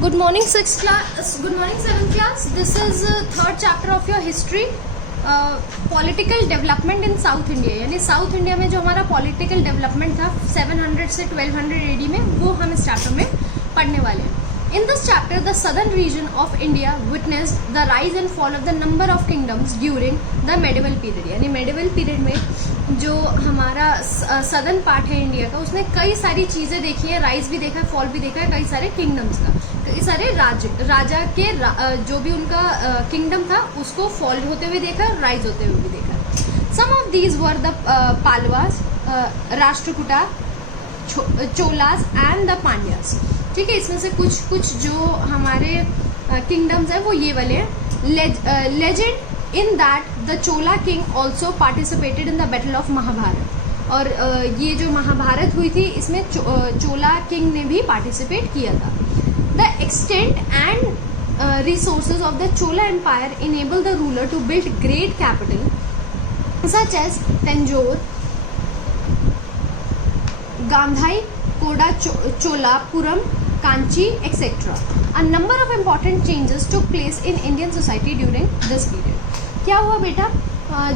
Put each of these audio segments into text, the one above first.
Good morning, sixth class. Good morning, seventh class. This is third chapter of your history. Political development in south India, यानी south India में जो हमारा political development था 700 से 1200 AD में, वो हम इस चैप्टर में पढ़ने वाले हैं. In this chapter the southern reason of India witnessed the rise and fall of the number of kingdoms during the medieval period. यानी मेडिवल पीरियड में जो हमारा सदर्न पार्ट है इंडिया का, उसने कई सारी चीज़ें देखी है, राइज भी देखा है, फॉल भी देखा है, कई सारे किंगडम्स का, कई सारे राजा के जो भी उनका किंगडम था उसको फॉल होते हुए देखा, राइज होते हुए भी देखा. Some of these were the Pallavas, Rashtrakuta, Cholas and the Pandyas. ठीक है, इसमें से कुछ जो हमारे किंगडम्स हैं वो ये वाले हैं. Legend in that the Chola king also participated in the battle of Mahabharata. और ये जो महाभारत हुई थी इसमें चोला किंग ने भी पार्टिसिपेट किया था. The extent and resources of the Chola empire enable the ruler to build great capital such as Tanjore, Gangai, konda Cholapuram, Kanchi, etc. A number of important changes took place in Indian society during this period. क्या हुआ बेटा,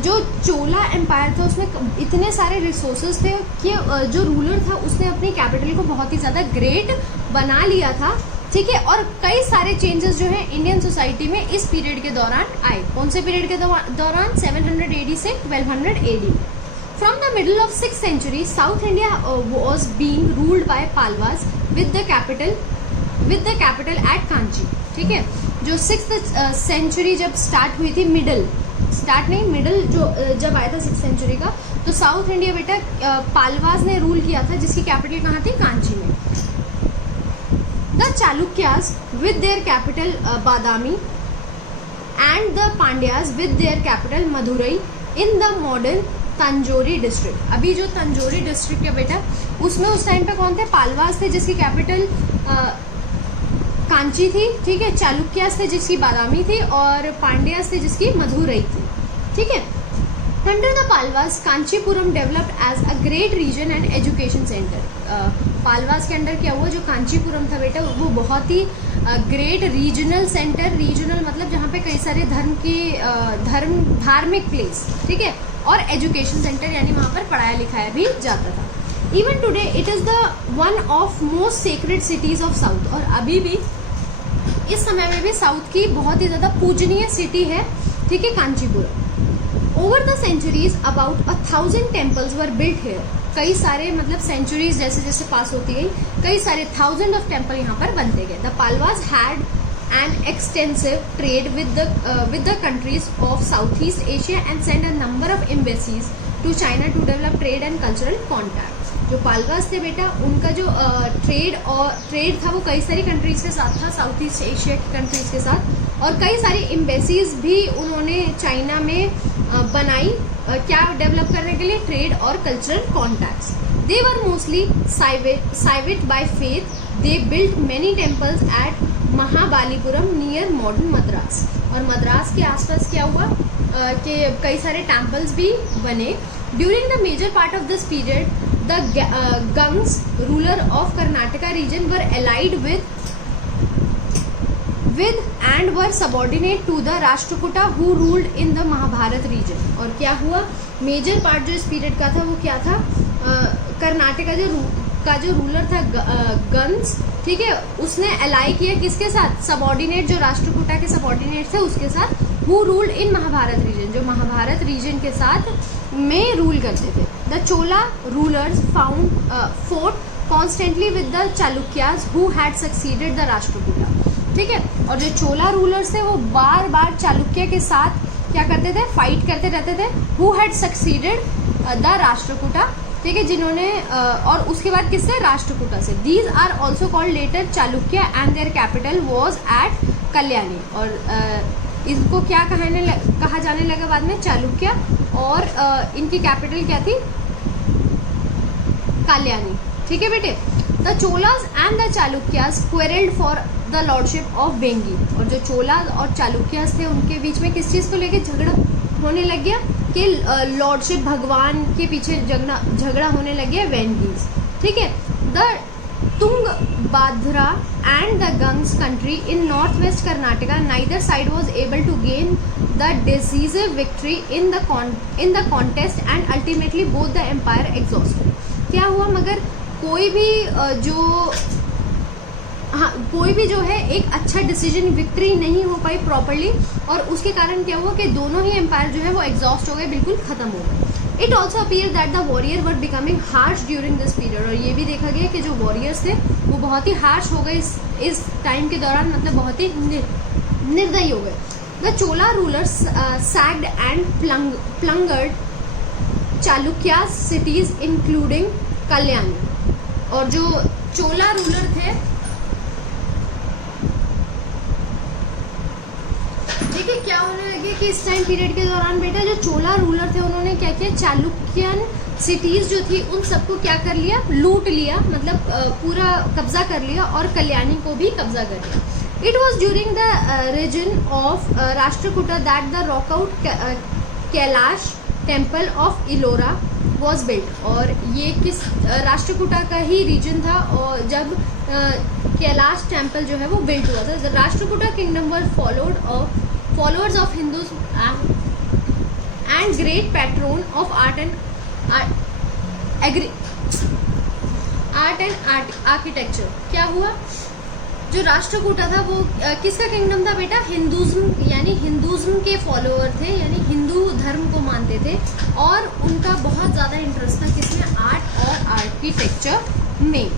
जो Chola empire था उसमें इतने सारे resources थे कि जो रूलर था उसने अपनी कैपिटल को बहुत ही ज़्यादा ग्रेट बना लिया था. ठीक है, और कई सारे चेंजेस जो है इंडियन सोसाइटी में इस पीरियड के दौरान आए. कौन से पीरियड के दौरान? 700 AD से 1200 AD. From the middle of 6th century, South India was being ruled by Palwas with the capital at Kanchi. ठीक है, जो 6th century जब स्टार्ट हुई थी, मिडल जो जब आया था 6th century का, तो साउथ इंडिया बेटा पालवास ने रूल किया था, जिसकी कैपिटल कहाँ थी? कांची में. The Chalukyas with their capital Badami and the Pandyas with their capital Madurai in the modern Tanjore district. अभी जो तंजौरी डिस्ट्रिक्ट है बेटा, उसमें उस टाइम पे कौन थे? पालवास थे जिसकी कैपिटल कांची थी. ठीक है, चालुक्यास थे जिसकी बादामी थी, और पांड्यास थे जिसकी मदुरई थी. ठीक है, under the Pallavas Kanchipuram developed as a great region and education centre. Pallavas के अंडर क्या हुआ? जो कांचीपुरम था बेटा वो बहुत ही ग्रेट रीजनल सेंटर, रीजनल मतलब जहाँ पे कई सारे धार्मिक प्लेस, ठीक है, और एजुकेशन सेंटर, यानी वहाँ पर पढ़ाया लिखाया भी जाता था. Even today it is the one of most sacred cities of south. और अभी भी इस समय में भी साउथ की बहुत ही ज़्यादा पूजनीय सिटी है. ठीक है, Kanchipuram. Over the centuries about 1000 temples were built here. कई सारे मतलब सेंचुरीज जैसे जैसे पास होती गई, कई सारे 1000 ऑफ टेम्पल यहाँ पर बनते गए. The Palwas had an extensive trade with the countries of Southeast Asia and sent a number of embassies to China to develop trade and cultural contacts. जो पालवास थे बेटा, उनका जो ट्रेड था वो कई सारी कंट्रीज के साथ था, साउथ ईस्ट एशिया की कंट्रीज के साथ, और कई सारी एम्बेसीज भी उन्होंने चाइना में बनाई. क्या डेवलप करने के लिए? ट्रेड और cultural contacts. They were mostly Shaivite by faith. They built many temples at Mahabalipuram near modern Madras. और मद्रास के आसपास क्या हुआ कि कई सारे टेम्पल्स भी बने. During the major part of this period the Gangas ruler of Karnataka region were allied with and were subordinate to the Rashtrakuta who ruled in the Mahabharat region. और क्या हुआ? मेजर पार्ट जो इस पीरियड का था वो क्या था? कर्नाटका का जो रूलर था गंस, ठीक है, उसने अलाई किया किसके साथ? सबॉर्डिनेट, जो राष्ट्रकूटा के सबॉर्डिनेट थे उसके साथ. Who ruled in Mahabharata region, जो महाभारत रीजन के साथ में रूल करते थे. The Chola rulers fought constantly with the Chalukyas who had succeeded the Rashtrakuta. ठीक है, और जो चोला रूलर्स थे वो बार बार चालुक्य के साथ क्या करते थे? फाइट करते रहते थे. Who had succeeded the Rashtrakuta. ठीक है, जिन्होंने और उसके बाद किससे? राष्ट्रकूटा से. These are also called later Chalukya and their capital was at Kalyani. और इनको क्या कहा जाने लगा बाद में? चालुक्य. और इनकी कैपिटल क्या थी? कल्याणी. ठीक है बेटे. The Cholas and the Chalukyas quarrelled for the lordship of Vengi. और जो चोलास और चालुक्यास थे उनके बीच में किस चीज़ को लेके झगड़ा होने लग गया? कि लॉर्डशिप, भगवान के पीछे झगड़ा होने लग गया, वेंगीज. ठीक है. The Tung Badra and the Ganges country in northwest Karnataka, neither side was able to gain the decisive victory in the contest and ultimately both the empire exhausted. क्या हुआ, मगर कोई भी जो है एक अच्छा डिसीजन, विक्ट्री नहीं हो पाई प्रॉपरली, और उसके कारण क्या हुआ कि दोनों ही एम्पायर जो है वो एग्जॉस्ट हो गए, बिल्कुल खत्म हो गए. It also appear that the warrior were becoming harsh during this period, और ये भी देखा गया कि जो वॉरियर्स थे वो बहुत ही हार्श हो गए इस टाइम के दौरान, मतलब बहुत ही निर्दयी हो गए. The Chola rulers sacked and plundered Chalukya cities including Kalyani. और जो चोला रूलर थे, देखिए क्या होने लगे कि इस टाइम पीरियड के दौरान बेटा जो चोला रूलर थे उन्होंने क्या किया, चालुक्यन सिटीज जो थी उन सबको क्या कर लिया, लूट लिया, मतलब पूरा कब्जा कर लिया, और कल्याणी को भी कब्जा कर लिया. It was during the region of Rashtrakuta that the rock cut Kailash temple of Ellora was built. और ये किस राष्ट्रकूटा का ही रीजन था, और जब कैलाश टेम्पल जो है वो बिल्ट हुआ था. The Rashtrakuta kingdom was followers of Hindus and great patron of art and architecture. क्या हुआ, जो राष्ट्रकूटा था वो किसका किंगडम था बेटा, हिंदुज्म, यानी हिंदुज्म के फॉलोअर थे, यानी हिंदू धर्म को मानते थे, और उनका बहुत ज़्यादा इंटरेस्ट था किसमें, आर्ट और आर्किटेक्चर में.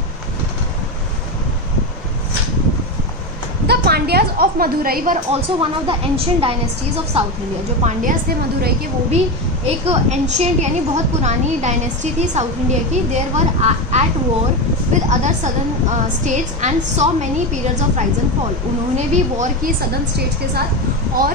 The Pandyas of Madurai were also one of the ancient dynasties of South India. जो पांड्यास थे मदुरई के, वो भी एक एंशियंट यानी बहुत पुरानी डायनेस्टी थी साउथ इंडिया की. There were at war with other southern states and saw many periods of rise and fall. उन्होंने भी वॉर की सदर्न स्टेट्स के साथ, और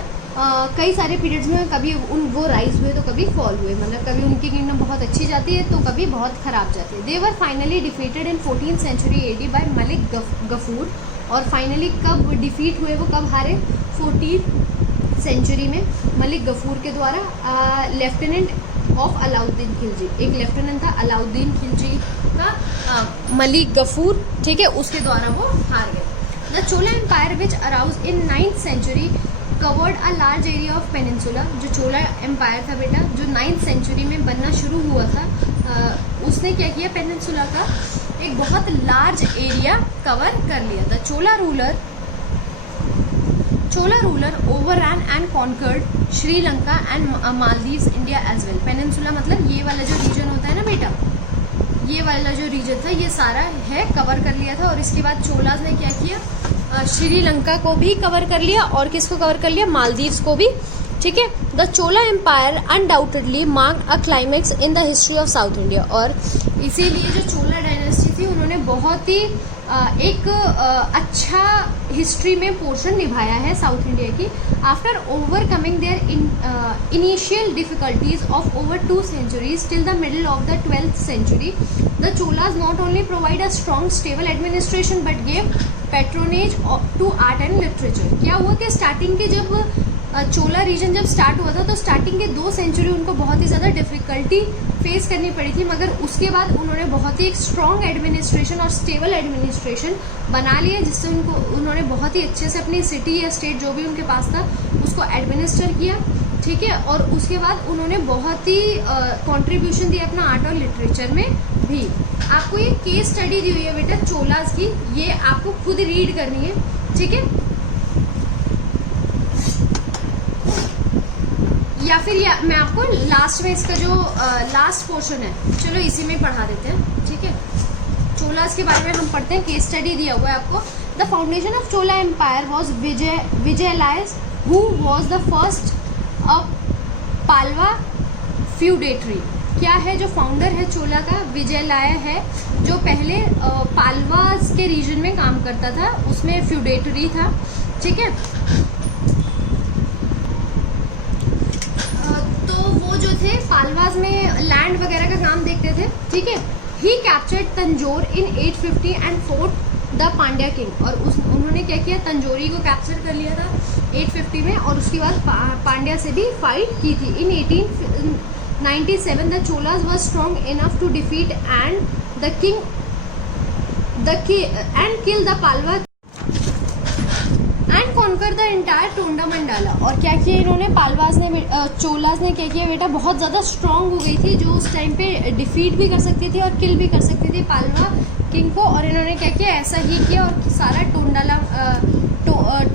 कई सारे पीरियड्स में कभी वो राइज हुए तो कभी फॉल हुए, मतलब कभी उनकी किंगडम बहुत अच्छी जाती है तो कभी बहुत खराब जाती है. They were finally defeated in 14th century AD by Malik Kafur. और फाइनली कब डिफीट हुए, वो कब हारे, 14th सेंचुरी में मलिक गफूर के द्वारा. लेफ्टिनेंट ऑफ अलाउद्दीन खिलजी, एक लेफ्टिनेंट था अलाउद्दीन खिलजी का, मलिक गफूर, ठीक है, उसके द्वारा वो हार गए. The Chola empire which arouse in 9th century covered a large area of peninsula. जो चोला एम्पायर था बेटा, जो 9th century में बनना शुरू हुआ था, उसने क्या किया, पेनिनसुला का एक बहुत लार्ज एरिया कवर कर लिया. The Chola ruler overran and conquered Sri Lanka and Maldives India as well. Peninsula मतलब ये वाला जो रीजन होता है ना बेटा, ये वाला जो रीजन था ये सारा है कवर कर लिया था. और इसके बाद चोलाज ने क्या किया, श्रीलंका को भी कवर कर लिया, और किसको कवर कर लिया, मालदीव्स को भी, ठीक है. The Chola empire undoubtedly marked a climax in the history of south India. और इसीलिए जो चोला डायनेस्टी थी उन्होंने बहुत ही एक अच्छा हिस्ट्री में पोर्शन निभाया है साउथ इंडिया की. After overcoming their initial difficulties of over 2 centuries till the middle of the 12th century, the Cholas not only provide a strong stable administration but gave patronage to art and literature. क्या हुआ कि starting के जब चोला reason जब start हुआ था तो starting के 2 century उनको बहुत ही ज़्यादा डिफिकल्टी फेस करनी पड़ी थी, मगर उसके बाद उन्होंने बहुत ही एक स्ट्रॉन्ग एडमिनिस्ट्रेशन और स्टेबल एडमिनिस्ट्रेशन बना लिया, जिससे उन्होंने बहुत ही अच्छे से अपनी सिटी या स्टेट जो भी उनके पास था उसको एडमिनिस्टर किया, ठीक है. और उसके बाद उन्होंने बहुत ही कॉन्ट्रीब्यूशन दिया अपना आर्ट और लिटरेचर में भी. आपको ये केस स्टडी दी हुई है बेटा चोलाज की, ये आपको खुद रीड करनी है, ठीक है, या फिर मैं आपको लास्ट में इसका जो लास्ट पोर्शन है, चलो इसी में पढ़ा देते हैं, ठीक है. चोलाज के बारे में हम पढ़ते हैं, केस स्टडी दिया हुआ है आपको. The foundation of Chola empire was Vijayalaya, who was the first Pallava feudatory. क्या है, जो फाउंडर है चोला का विजयलाय है, जो पहले पालवास के रीजन में काम करता था, उसमें फ्यूडेटरी था, ठीक है. जो थे पालवास में लैंड वगैरह का काम देखते थे, ठीक है. He captured Tanjore in 850 and fought the Pandya king. और उन्होंने क्या किया, तंजौरी को कैप्चर कर लिया था 850 में, और उसके बाद पांड्या से भी फाइट की थी. In 1897 the Cholas were strong enough to defeat and the and kill the Palwa and conquer the entire Tonda Mandala. और क्या किया इन्होंने, पालवाज ने, चोलाज ने क्या किया बेटा, बहुत ज़्यादा स्ट्रांग हो गई थी, जो उस टाइम पे डिफीट भी कर सकती थी और किल भी कर सकती थी पालवा किंग को। और इन्होंने क्या किया, ऐसा ही किया और सारा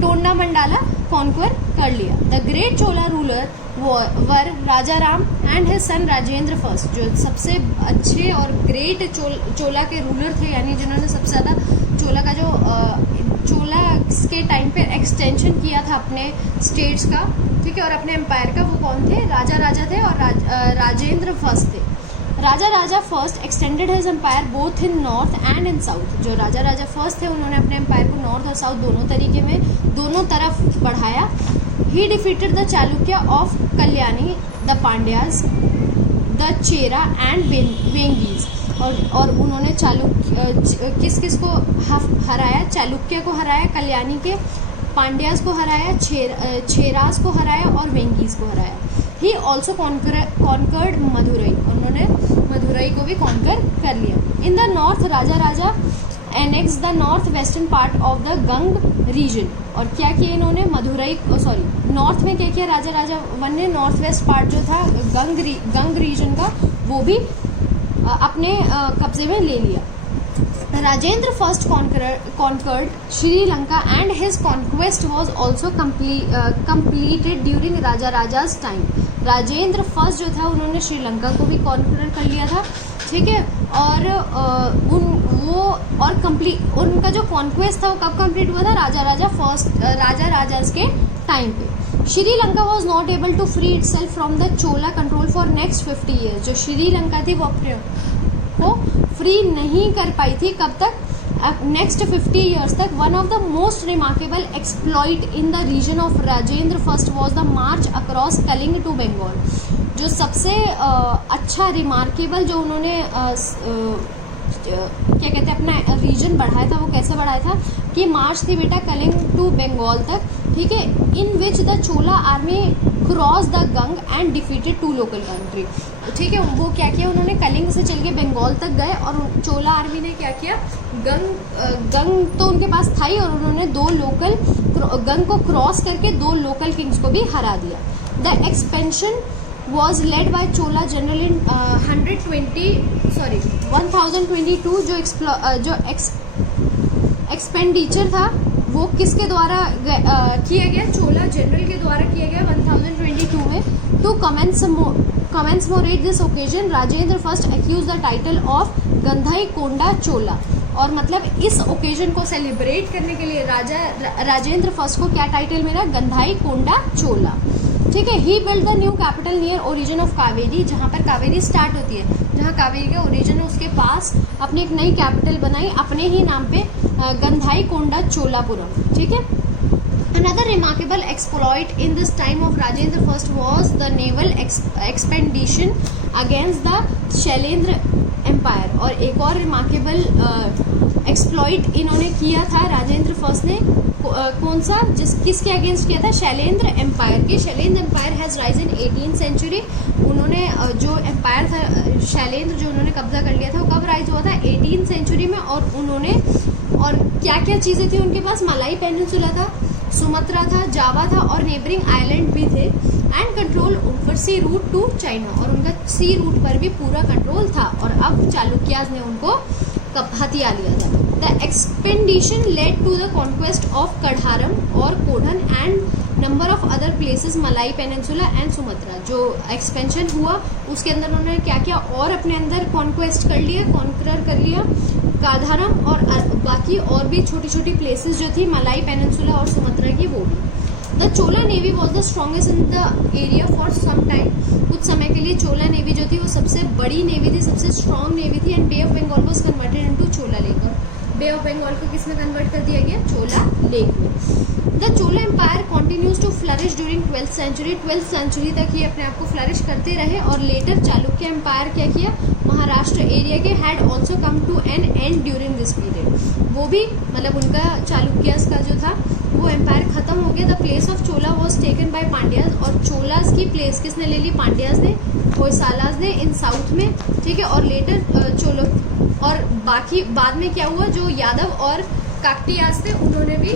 टोंडा मंडाला कॉन्कर कर लिया। The great Chola ruler were Raja Ram and his son Rajendra first, जो सबसे अच्छे और ग्रेट चोला के रूलर थे, यानी जिन्होंने सबसे ज़्यादा चोला का चोला के टाइम पे एक्सटेंशन किया था अपने स्टेट्स का, ठीक है, और अपने एम्पायर का। वो कौन थे, राजा थे और राजेंद्र फर्स्ट थे। Raja first extended his empire both in north and in south. जो राजा फर्स्ट थे उन्होंने अपने एम्पायर को नॉर्थ और साउथ दोनों तरीके में, दोनों तरफ बढ़ाया। He defeated the Chalukya of Kalyani, the Pandyas, the Chera and Vengis. और उन्होंने किस को हराया, चालुक्य को हराया, कल्याणी के, पांड्याज को हराया, चेराज को हराया और वेंगीज को हराया। ही ऑल्सो कॉन्कर्ड मदुरई, उन्होंने मदुरई को भी कॉन्कर कर लिया। In the north Raja annex the north western part of the Ganga region. और क्या किया इन्होंने, नॉर्थ में क्या किया, राजा वन ने नॉर्थ वेस्ट पार्ट जो था गंग रीजन का, वो भी अपने कब्जे में ले लिया। Rajendra first conquered Sri Lanka and his conquest was also completed during राजा's टाइम। राजेंद्र फर्स्ट जो था उन्होंने श्रीलंका को भी कॉन्कर कर लिया था, ठीक है, और उनका जो कॉन्क्वेस्ट था वो कब कंप्लीट हुआ था, राजा's के टाइम पे। Sri Lanka was not able to free itself from the Chola control for next 50 years. जो श्रीलंका थी वो अपने को फ्री नहीं कर पाई थी, कब तक, नेक्स्ट 50 ईयर्स तक। One of the most remarkable exploit in the region of Rajendra first was the march across Kalinga to Bengal. जो सबसे अच्छा रिमार्केबल जो उन्होंने क्या कहते हैं अपना रीजन बढ़ाया था, वो कैसे बढ़ाया था कि मार्च थी बेटा कलिंग टू बंगाल तक, ठीक है, in which the Chola army cross the Ganga and defeated 2 local country, ठीक है। वो क्या किया उन्होंने, कलिंग से चल के बंगाल तक गए और चोला आर्मी ने क्या किया, गंग तो उनके पास था ही, और उन्होंने 2 लोकल गंग को क्रॉस करके 2 लोकल किंग्स को भी हरा दिया। The expansion was led by Chola general in 1022। जो एक्सपेंडिचर था वो किसके द्वारा किया गया, चोला जनरल के द्वारा किया गया 1022 में। To commemorate this occasion Rajendra first एक्यूज the title of Gangai konda Chola. और मतलब इस ओकेजन को सेलिब्रेट करने के लिए राजेंद्र फर्स्ट को क्या टाइटल मिला, गंधाई कोंडा चोला, ठीक है। He build the new capital near origin of Kaveri, जहाँ पर कावेरी स्टार्ट होती है, जहाँ कावेरी का ओरिजिन है उसके पास अपनी एक नई कैपिटल बनाई अपने ही नाम पे, गंधाई कोंडा चोलापुरम, ठीक है। Another remarkable exploit in this time of Rajendra First was the naval expedition against the Shailendra empire. और एक और रिमार्केबल एक्सप्लॉइट इन्होंने किया था राजेंद्र फर्स्ट ने, कौन सा, किसके अगेंस्ट किया था, शैलेंद्र एम्पायर के। Shailendra empire has rise in 18th century. उन्होंने जो एम्पायर था शैलेंद्र जो उन्होंने कब्जा कर लिया था वो कब राइज हुआ था, 18th सेंचुरी में। और उन्होंने, और क्या क्या चीज़ें थी उनके पास, मलाई पेनिनसुला था, सुमात्रा था, जावा था और नेबरिंग आइलैंड भी थे, and control over sea route to China. और उनका सी रूट पर भी पूरा कंट्रोल था। और अब चालुक्याज ने उनको हथिया लिया था। The expedition led to the conquest of Kadaram और कोढ़न and number of other places Malay peninsula and Sumatra. जो एक्सपेंशन हुआ उसके अंदर उन्होंने क्या किया, और अपने अंदर कॉन्क्वेस्ट कर लिया, कॉन्करर कर लिया काधारम और बाकी और भी छोटी छोटी प्लेसेस जो थी मलाई पेनिनसुला और सुमात्रा की, वो भी। The Chola navy was the strongest in the area for some time. कुछ समय के लिए चोला नेवी जो थी वो सबसे बड़ी नेवी थी, सबसे स्ट्रॉन्ग नेवी थी। And bay of Bengal was converted into Chola lake. Bay of Bengal को किसमें कन्वर्ट कर दिया गया, चोला लेक में। The Chola empire continues to flourish during 12th century. 12th century तक ये अपने आप को फ्लरिश करते रहे। और लेटर चालुक्य एम्पायर क्या किया, महाराष्ट्र एरिया के had also come to an end during this period. वो भी मतलब उनका चालुक्यास का जो था वो एम्पायर खत्म हो गया। The place of Chola was taken by Pandyas. और चोलाज की प्लेस किसने ले ली, पांड्याज ने, होयसालाज ने इन साउथ में, ठीक है। और लेटर और बाकी बाद में क्या हुआ, जो यादव और काकटियाज थे उन्होंने भी